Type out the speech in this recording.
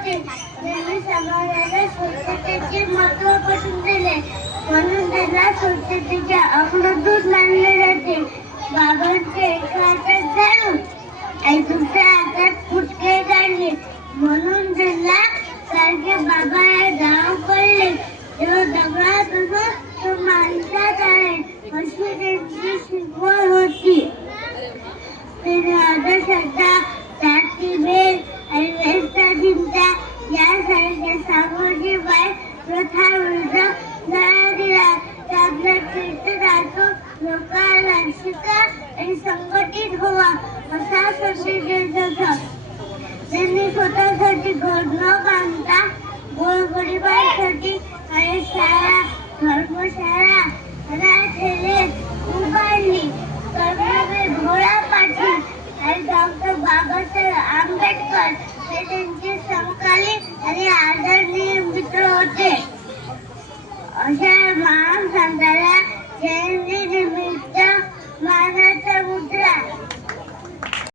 होते. त्यांनी समाजाला स्वच्छतेचे महत्त्व पटवून दिले, म्हणून त्यांना स्वच्छतेच्या अग्रदूत मानले जाते. बाबांचे एका हातात झाडू आणि दुसऱ्या हातात फुटके काढले, म्हणून त्यांना सारखे बाबा हे नाव पडले. जो दगडात असो तो माणसात आहे, अशी त्यांची शिकवण होती. त्यांनी अंधश्रद्धा, जातीभेद आणि वेशचा चिंता यासारख्या सामाजिक वाईट प्रथांविरुद्ध लढा दिला. ते आपल्या कीर्तनातून लोकांना शिका आणि संघटित व्हा असा संदेश देत होता. त्यांनी स्वतःसाठी घर न बांधता गोरगरिबांसाठी शाळा, धर्मशाळा